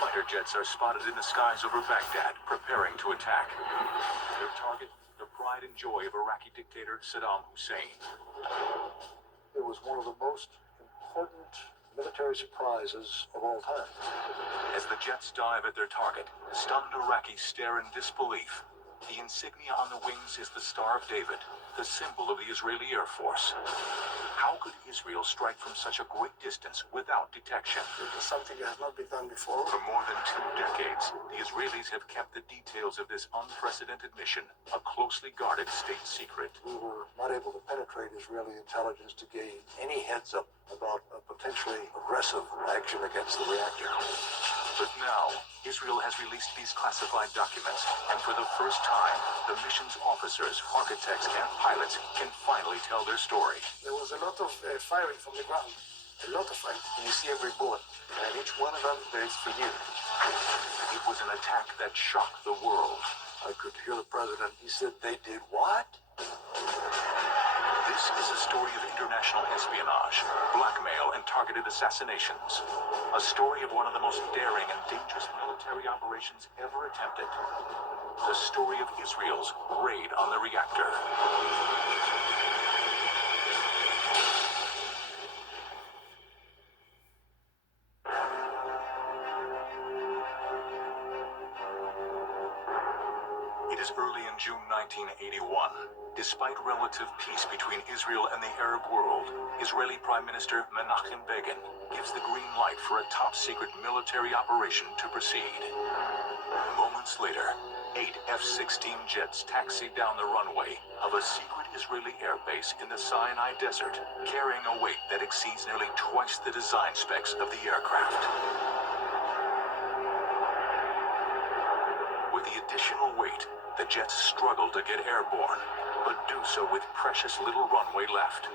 Fighter jets are spotted in the skies over Baghdad, preparing to attack. Their target, the pride and joy of Iraqi dictator Saddam Hussein. It was one of the most important military surprises of all time. As the jets dive at their target, stunned Iraqis stare in disbelief. The insignia on the wings is the Star of David, the symbol of the Israeli Air Force. How could Israel strike from such a great distance without detection? It was something that has not been done before. For more than 2 decades, the Israelis have kept the details of this unprecedented mission a closely guarded state secret. We were not able to penetrate Israeli intelligence to gain any heads up about a potentially aggressive action against the reactor. But now, Israel has released these classified documents, and for the first time, the mission's officers, architects, and pilots can finally tell their story. There was a lot of firing from the ground, a lot of firing. You see every bullet, and each one of them there is for you. It was an attack that shocked the world. I could hear the president. He said, "They did what?" This is a story of international espionage, blackmail, and targeted assassinations. A story of one of the most daring and dangerous military operations ever attempted. The story of Israel's raid on the reactor. It is early in June 1981. Despite relative peace between Israel and the Arab world, Israeli Prime Minister Menachem Begin gives the green light for a top-secret military operation to proceed. Moments later, 8 F-16 jets taxi down the runway of a secret Israeli airbase in the Sinai Desert, carrying a weight that exceeds nearly twice the design specs of the aircraft. With the additional weight, the jets struggle to get airborne, but do so with precious little runway left.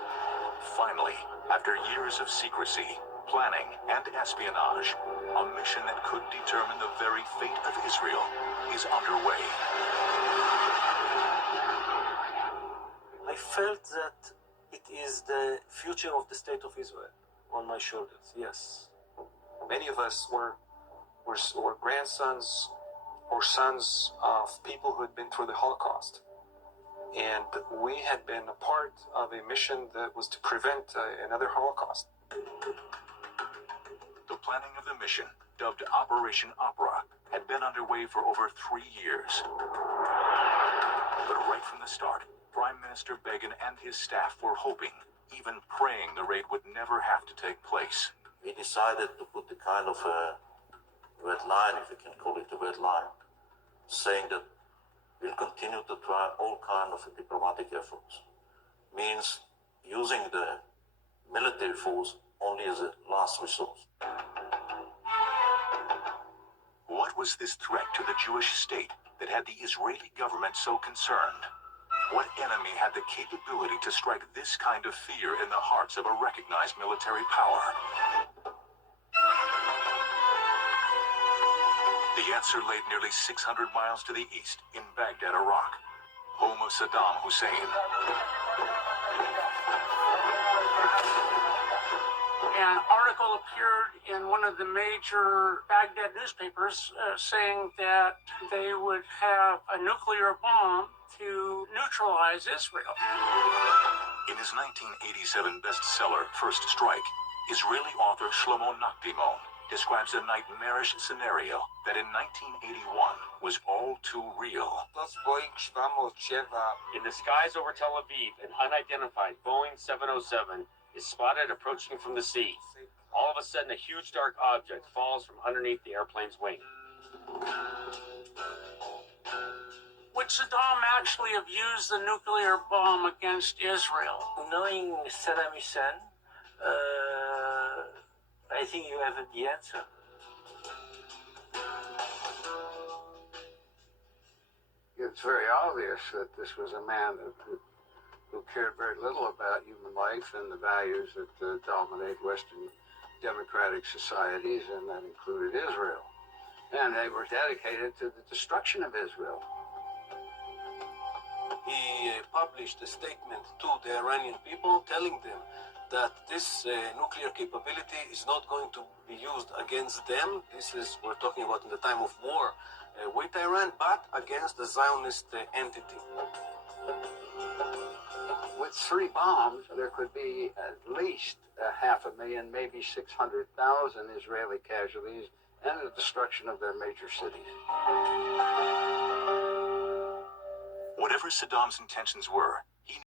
Finally, after years of secrecy, planning, and espionage, a mission that could determine the very fate of Israel is underway. I felt that it is the future of the state of Israel on my shoulders, yes. Many of us were grandsons or sons of people who had been through the Holocaust. And we had been a part of a mission that was to prevent another Holocaust. The planning of the mission, dubbed Operation Opera, had been underway for over 3 years. But right from the start, Prime Minister Begin and his staff were hoping, even praying, the raid would never have to take place. We decided to put a kind of a red line, if you can call it a red line, saying that we'll continue to try all kinds of diplomatic efforts. Means using the military force only as a last resource. What was this threat to the Jewish state that had the Israeli government so concerned? What enemy had the capability to strike this kind of fear in the hearts of a recognized military power? The answer lay nearly 600 miles to the east, in Baghdad, Iraq, home of Saddam Hussein. An article appeared in one of the major Baghdad newspapers saying that they would have a nuclear bomb to neutralize Israel. In his 1987 bestseller, First Strike, Israeli author Shlomo Nakdimon describes a nightmarish scenario that in 1981 was all too real. In the skies over Tel Aviv, an unidentified Boeing 707 is spotted approaching from the sea. All of a sudden, a huge dark object falls from underneath the airplane's wing. Would Saddam actually have used the nuclear bomb against Israel? Knowing Saddam Hussein, I think you have the answer. It's very obvious that this was a man who cared very little about human life and the values that dominate Western democratic societies, and that included Israel. And they were dedicated to the destruction of Israel. He published a statement to the Iranian people telling them that this nuclear capability is not going to be used against them. This is, we're talking about in the time of war with Iran, but against the Zionist entity. With 3 bombs, there could be at least 500,000, maybe 600,000 Israeli casualties and the destruction of their major cities. Whatever Saddam's intentions were,